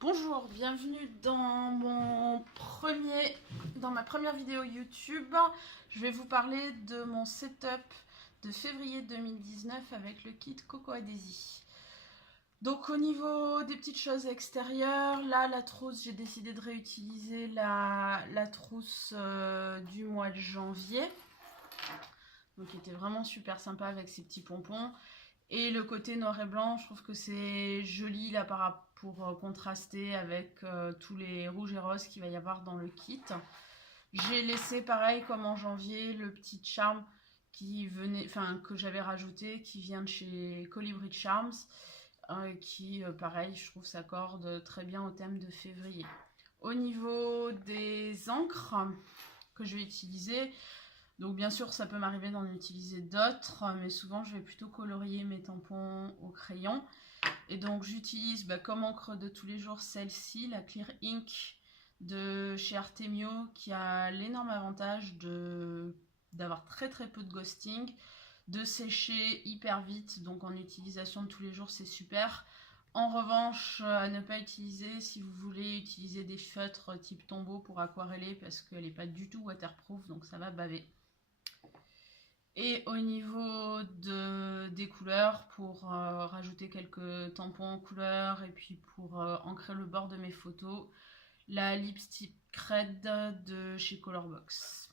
Bonjour, bienvenue dans ma première vidéo YouTube. Je vais vous parler de mon setup de février 2019 avec le kit Cocoa Daisy. Donc au niveau des petites choses extérieures, là la trousse, j'ai décidé de réutiliser la trousse du mois de janvier. Donc qui était vraiment super sympa avec ses petits pompons. Et le côté noir et blanc, je trouve que c'est joli là pour contraster avec tous les rouges et roses qu'il va y avoir dans le kit. J'ai laissé pareil comme en janvier le petit charme que j'avais rajouté, qui vient de chez Colibri Charms, qui pareil je trouve s'accorde très bien au thème de février. Au niveau des encres que je vais utiliser, donc bien sûr ça peut m'arriver d'en utiliser d'autres, mais souvent je vais plutôt colorier mes tampons au crayon. Et donc j'utilise comme encre de tous les jours celle-ci, la Clear Ink de chez Artemio, qui a l'énorme avantage d'avoir très peu de ghosting, de sécher hyper vite, donc en utilisation de tous les jours c'est super. En revanche, à ne pas utiliser si vous voulez utiliser des feutres type Tombow pour aquareller, parce qu'elle n'est pas du tout waterproof, donc ça va baver. Et au niveau des couleurs, pour rajouter quelques tampons en couleur et puis pour ancrer le bord de mes photos, la Lipstick Red de chez Colorbox.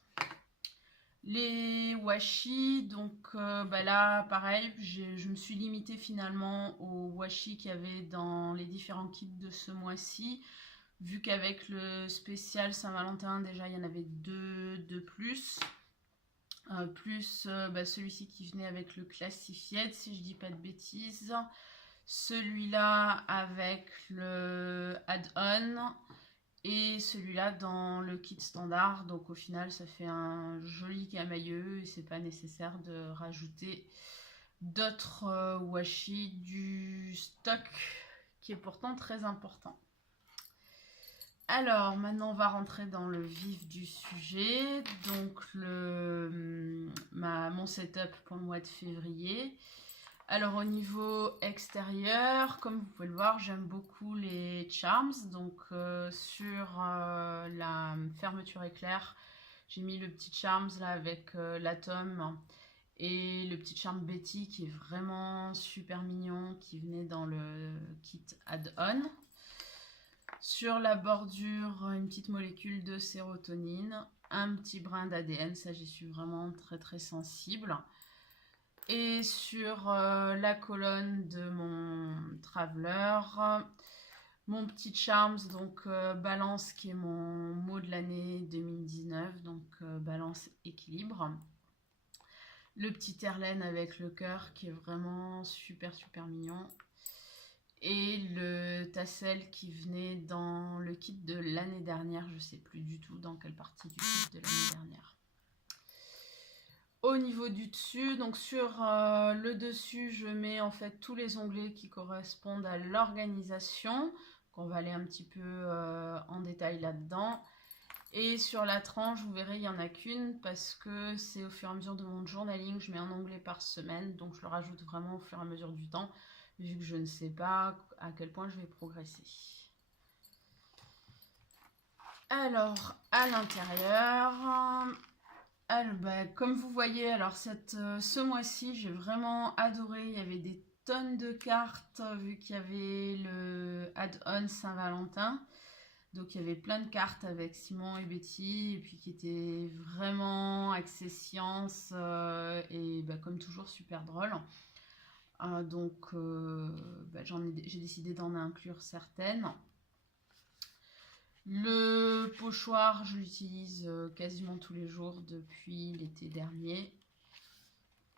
Les washi, donc là pareil, je me suis limitée finalement aux washi qu'il y avait dans les différents kits de ce mois-ci, vu qu'avec le spécial Saint-Valentin déjà il y en avait deux de plus. Plus celui-ci qui venait avec le Classified, si je dis pas de bêtises, celui-là avec le add-on et celui-là dans le kit standard. Donc au final ça fait un joli camailleux et c'est pas nécessaire de rajouter d'autres washi du stock qui est pourtant très important. Alors, maintenant, on va rentrer dans le vif du sujet. Donc, mon setup pour le mois de février. Alors, au niveau extérieur, comme vous pouvez le voir, j'aime beaucoup les charms. Donc, sur la fermeture éclair, j'ai mis le petit charms là avec l'atome et le petit charm Betty qui est vraiment super mignon, qui venait dans le kit add-on. Sur la bordure, une petite molécule de sérotonine, un petit brin d'ADN, ça j'y suis vraiment très sensible. Et sur la colonne de mon Traveler, mon petit Charms, donc Balance, qui est mon mot de l'année 2019, donc Balance, équilibre. Le petit Terlaine avec le cœur qui est vraiment super mignon. Et le tassel qui venait dans le kit de l'année dernière, je ne sais plus du tout dans quelle partie du kit de l'année dernière. Au niveau du dessus, donc sur le dessus, je mets en fait tous les onglets qui correspondent à l'organisation. On va aller un petit peu en détail là-dedans. Et sur la tranche, vous verrez, il n'y en a qu'une parce que c'est au fur et à mesure de mon journaling, je mets un onglet par semaine, donc je le rajoute vraiment au fur et à mesure du temps, vu que je ne sais pas à quel point je vais progresser. Alors, à l'intérieur, comme vous voyez, alors ce mois-ci, j'ai vraiment adoré. Il y avait des tonnes de cartes, vu qu'il y avait le add-on Saint-Valentin. Donc il y avait plein de cartes avec Simon et Betty, et puis qui étaient vraiment axées science, et comme toujours super drôle. J'ai décidé d'en inclure certaines. Le pochoir, je l'utilise quasiment tous les jours depuis l'été dernier.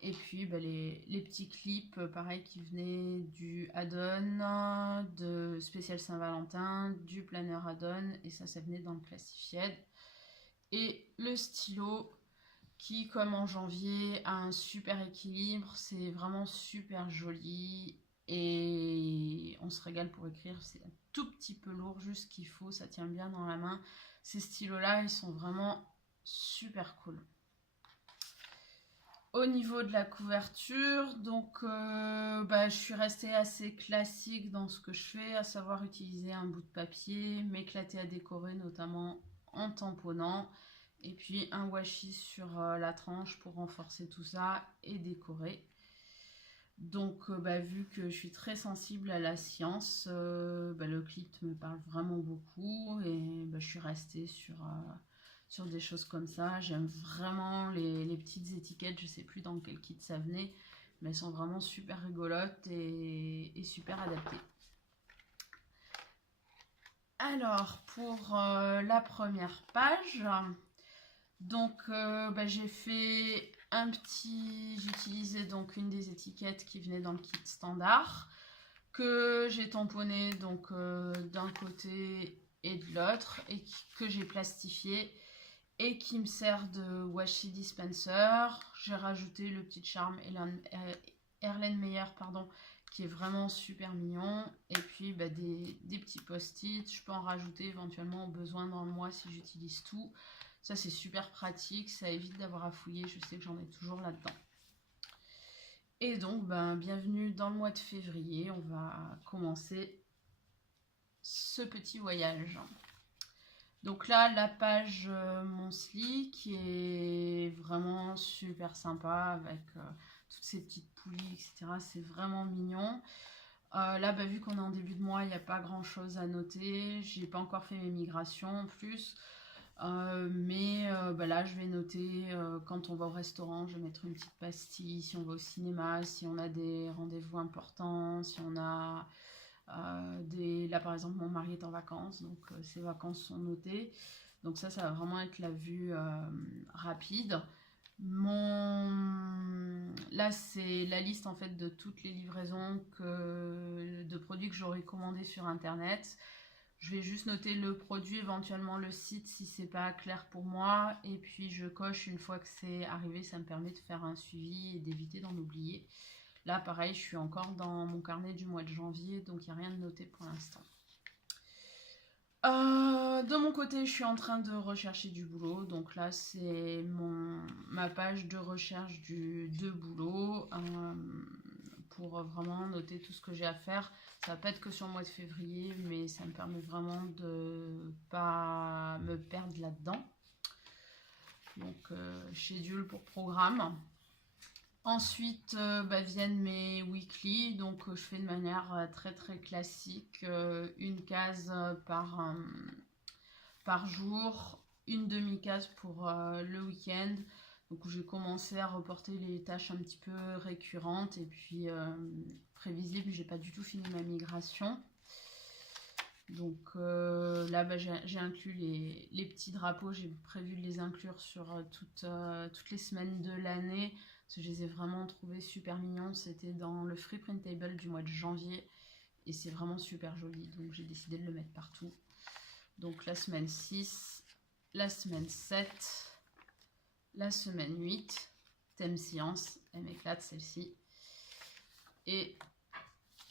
Et puis les petits clips, pareil, qui venaient du add-on, de spécial Saint-Valentin, du planeur add-on, et ça venait dans le Classified. Et le stylo, qui, comme en janvier, a un super équilibre, c'est vraiment super joli, et on se régale pour écrire. C'est un tout petit peu lourd, juste ce qu'il faut, ça tient bien dans la main. Ces stylos-là, ils sont vraiment super cool. Au niveau de la couverture, donc je suis restée assez classique dans ce que je fais, à savoir utiliser un bout de papier, m'éclater à décorer notamment en tamponnant, et puis un washi sur la tranche pour renforcer tout ça et décorer. Donc vu que je suis très sensible à la science, le kit me parle vraiment beaucoup et je suis restée sur des choses comme ça. J'aime vraiment les petites étiquettes, je sais plus dans quel kit ça venait, mais elles sont vraiment super rigolotes et super adaptées. Alors, pour la première page, donc j'ai fait j'ai utilisé donc une des étiquettes qui venait dans le kit standard, que j'ai tamponné donc d'un côté et de l'autre, et que j'ai plastifié et qui me sert de washi dispenser. J'ai rajouté le petit charme Erlenmeyer, qui est vraiment super mignon, et puis des petits post-it. Je peux en rajouter éventuellement au besoin dans le mois si j'utilise tout. Ça c'est super pratique, ça évite d'avoir à fouiller, je sais que j'en ai toujours là-dedans. Et donc bienvenue dans le mois de février, on va commencer ce petit voyage. Donc là, la page Monthly qui est vraiment super sympa avec toutes ces petites poulies, etc. C'est vraiment mignon. Là, vu qu'on est en début de mois, il n'y a pas grand chose à noter. J'ai pas encore fait mes migrations en plus. Là, je vais noter quand on va au restaurant, je vais mettre une petite pastille. Si on va au cinéma, si on a des rendez-vous importants, si on a... Là par exemple mon mari est en vacances, donc ses vacances sont notées, donc ça va vraiment être la vue rapide. Là c'est la liste en fait de toutes les livraisons de produits que j'aurais commandé sur internet. Je vais juste noter le produit, éventuellement le site si c'est pas clair pour moi, et puis je coche une fois que c'est arrivé. Ça me permet de faire un suivi et d'éviter d'en oublier. Là, pareil, je suis encore dans mon carnet du mois de janvier, donc il n'y a rien de noté pour l'instant. De mon côté, je suis en train de rechercher du boulot. Donc là, c'est ma page de recherche de boulot pour vraiment noter tout ce que j'ai à faire. Ça va pas être que sur le mois de février, mais ça me permet vraiment de pas me perdre là-dedans. Donc, schedule pour programme. Ensuite viennent mes weekly, donc je fais de manière très très classique, une case par jour, une demi-case pour le week-end, donc j'ai commencé à reporter les tâches un petit peu récurrentes et puis prévisibles. J'ai pas du tout fini ma migration. Donc là j'ai inclus les petits drapeaux, j'ai prévu de les inclure sur toutes les semaines de l'année. Je les ai vraiment trouvés super mignons. C'était dans le Free Printable du mois de janvier et c'est vraiment super joli, donc j'ai décidé de le mettre partout. Donc la semaine 6, la semaine 7, la semaine 8, thème science, elle m'éclate celle-ci, et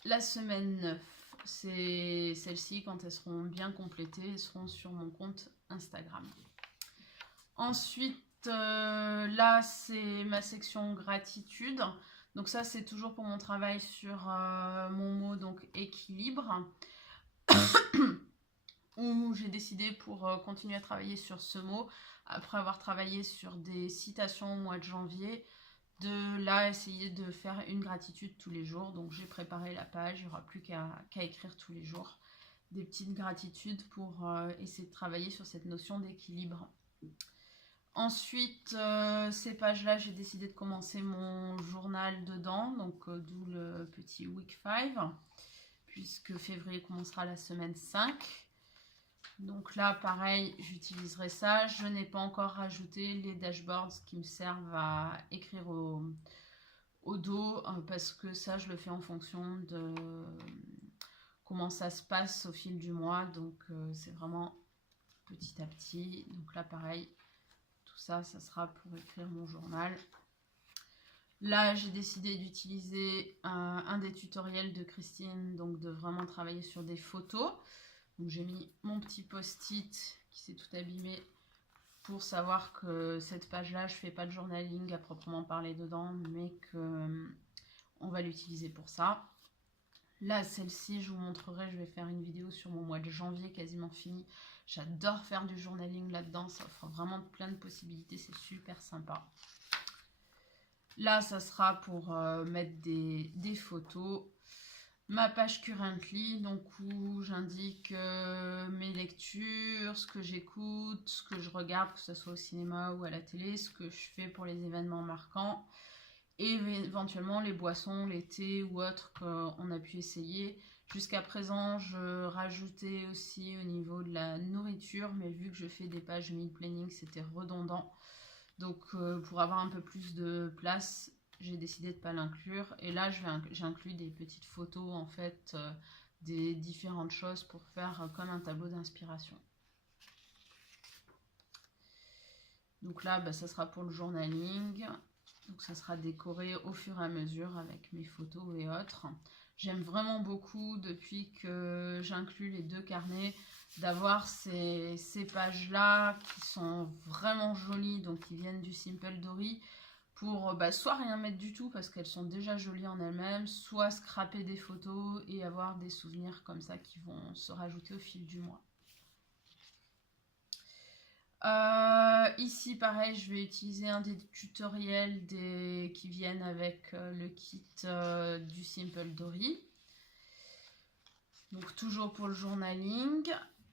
la semaine 9, c'est celles-ci. Quand elles seront bien complétées, elles seront sur mon compte Instagram. Ensuite, là, c'est ma section gratitude. Donc ça, c'est toujours pour mon travail sur mon mot, donc équilibre, où j'ai décidé pour continuer à travailler sur ce mot, après avoir travaillé sur des citations au mois de janvier, de là essayer de faire une gratitude tous les jours. Donc j'ai préparé la page, il n'y aura plus qu'à écrire tous les jours des petites gratitudes pour essayer de travailler sur cette notion d'équilibre. Ensuite, ces pages-là, j'ai décidé de commencer mon journal dedans, donc d'où le petit week 5, puisque février commencera la semaine 5. Donc là, pareil, j'utiliserai ça. Je n'ai pas encore rajouté les dashboards qui me servent à écrire au dos, parce que ça, je le fais en fonction de comment ça se passe au fil du mois. Donc c'est vraiment petit à petit. Donc là, pareil, ça sera pour écrire mon journal. Là, j'ai décidé d'utiliser un des tutoriels de Christine, donc de vraiment travailler sur des photos. Donc j'ai mis mon petit post-it qui s'est tout abîmé pour savoir que cette page-là, je fais pas de journaling à proprement parler dedans, mais que on va l'utiliser pour ça. Là, celle-ci, je vous montrerai, je vais faire une vidéo sur mon mois de janvier quasiment fini. J'adore faire du journaling là-dedans, ça offre vraiment plein de possibilités, c'est super sympa. Là, ça sera pour mettre des photos. Ma page Currently, donc où j'indique mes lectures, ce que j'écoute, ce que je regarde, que ce soit au cinéma ou à la télé, ce que je fais pour les événements marquants, et éventuellement les boissons, les thés ou autres qu'on a pu essayer. Jusqu'à présent, je rajoutais aussi au niveau de la nourriture, mais vu que je fais des pages meal planning, c'était redondant. Donc pour avoir un peu plus de place, j'ai décidé de ne pas l'inclure. Et là, j'inclus des petites photos en fait des différentes choses pour faire comme un tableau d'inspiration. Donc là, ça sera pour le journaling. Donc ça sera décoré au fur et à mesure avec mes photos et autres. J'aime vraiment beaucoup, depuis que j'inclus les deux carnets, d'avoir ces pages-là qui sont vraiment jolies, donc qui viennent du Simple Dory, pour soit rien mettre du tout parce qu'elles sont déjà jolies en elles-mêmes, soit scraper des photos et avoir des souvenirs comme ça qui vont se rajouter au fil du mois. Ici pareil, je vais utiliser un des tutoriels qui viennent avec le kit du Simple Dory. Donc toujours pour le journaling.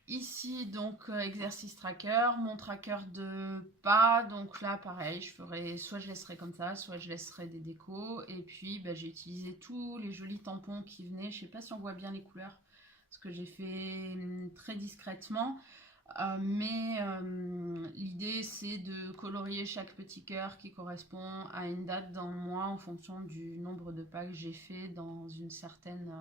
Ici donc exercice tracker, mon tracker de pas. Donc là pareil, je ferai soit je laisserai comme ça, soit je laisserai des décos. Et puis j'ai utilisé tous les jolis tampons qui venaient. Je sais pas si on voit bien les couleurs parce que j'ai fait très discrètement. Mais l'idée c'est de colorier chaque petit cœur qui correspond à une date dans le mois en fonction du nombre de pas que j'ai fait dans une certaine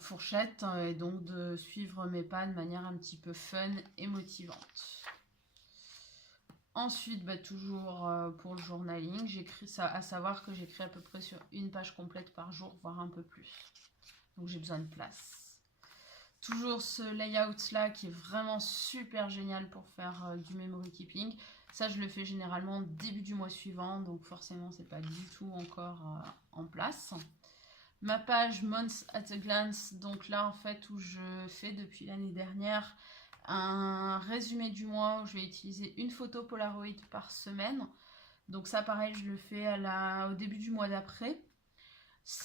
fourchette, et donc de suivre mes pas de manière un petit peu fun et motivante. Ensuite, toujours pour le journaling, j'écris ça, à savoir que j'écris à peu près sur une page complète par jour, voire un peu plus. Donc j'ai besoin de place. Toujours ce layout là qui est vraiment super génial pour faire du memory keeping. Ça je le fais généralement début du mois suivant, donc forcément c'est pas du tout encore en place. Ma page Months at a Glance, donc là en fait où je fais depuis l'année dernière un résumé du mois où je vais utiliser une photo Polaroid par semaine. Donc ça pareil je le fais au début du mois d'après.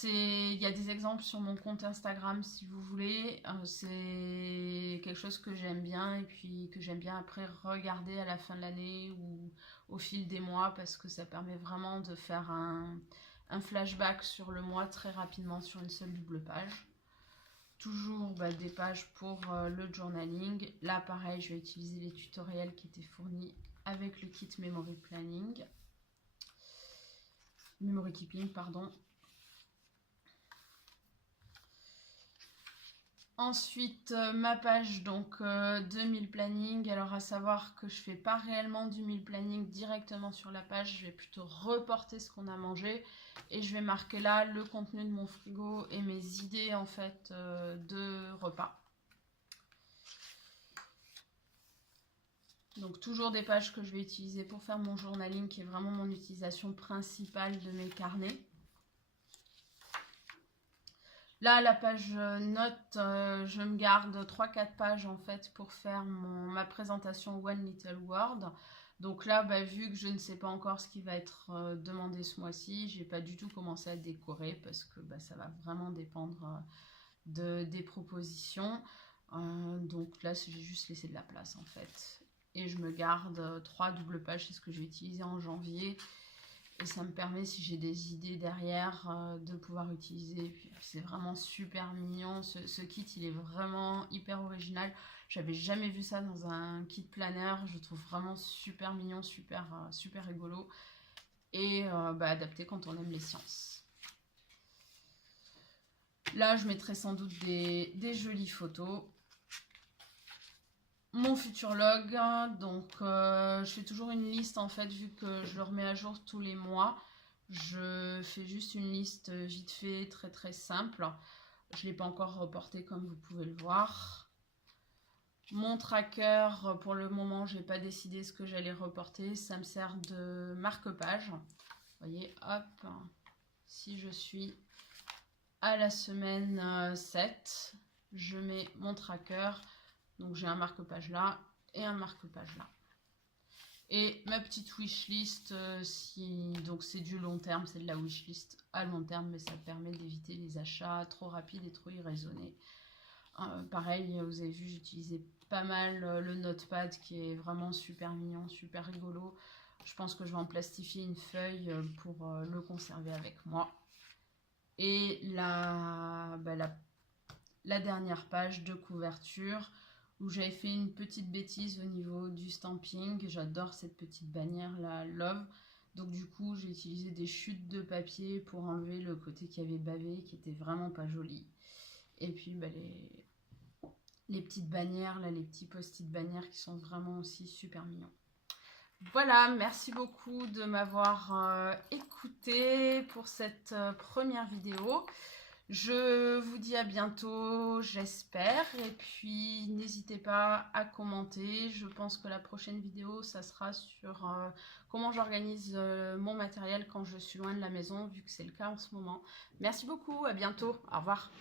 Il y a des exemples sur mon compte Instagram si vous voulez. C'est quelque chose que j'aime bien et puis que j'aime bien après regarder à la fin de l'année ou au fil des mois parce que ça permet vraiment de faire un flashback sur le mois très rapidement sur une seule double page. Toujours des pages pour le journaling. Là pareil je vais utiliser les tutoriels qui étaient fournis avec le kit Memory Keeping pardon. Ensuite, ma page donc de meal planning. Alors à savoir que je fais pas réellement du meal planning directement sur la page, je vais plutôt reporter ce qu'on a mangé et je vais marquer là le contenu de mon frigo et mes idées en fait de repas. Donc toujours des pages que je vais utiliser pour faire mon journaling qui est vraiment mon utilisation principale de mes carnets. Là, la page notes, je me garde 3-4 pages en fait pour faire ma présentation One Little World. Donc là, vu que je ne sais pas encore ce qui va être demandé ce mois-ci, j'ai pas du tout commencé à décorer parce que ça va vraiment dépendre des propositions. Donc là, j'ai juste laissé de la place en fait. Et je me garde 3 doubles pages, c'est ce que je vais utiliser en janvier. Et ça me permet, si j'ai des idées derrière, de pouvoir utiliser. C'est vraiment super mignon. Ce kit, il est vraiment hyper original. J'avais jamais vu ça dans un kit planner. Je le trouve vraiment super mignon, super rigolo. Et adapté quand on aime les sciences. Là, je mettrai sans doute des jolies photos. Mon futur log, donc je fais toujours une liste en fait, vu que je le remets à jour tous les mois. Je fais juste une liste vite fait, très simple. Je ne l'ai pas encore reporté comme vous pouvez le voir. Mon tracker, pour le moment, j'ai pas décidé ce que j'allais reporter. Ça me sert de, pour le moment, j'ai pas décidé ce que j'allais reporter. Ça me sert de marque-page. Vous voyez, hop, si je suis à la semaine 7, je mets mon tracker. Donc j'ai un marque-page là et un marque-page là. Et ma petite wishlist, donc c'est du long terme, c'est de la wishlist à long terme, mais ça permet d'éviter les achats trop rapides et trop irraisonnés. Pareil, vous avez vu, j'utilisais pas mal le notepad qui est vraiment super mignon, super rigolo. Je pense que je vais en plastifier une feuille pour le conserver avec moi. Et la dernière page de couverture où j'avais fait une petite bêtise au niveau du stamping. J'adore cette petite bannière là, Love. Donc du coup, j'ai utilisé des chutes de papier pour enlever le côté qui avait bavé, qui était vraiment pas joli. Et puis les petites bannières, là, les petits post-it bannières qui sont vraiment aussi super mignons. Voilà, merci beaucoup de m'avoir écouté pour cette première vidéo. Je vous dis à bientôt, j'espère. Et puis, n'hésitez pas à commenter. Je pense que la prochaine vidéo, ça sera sur comment j'organise mon matériel quand je suis loin de la maison, vu que c'est le cas en ce moment. Merci beaucoup, à bientôt. Au revoir.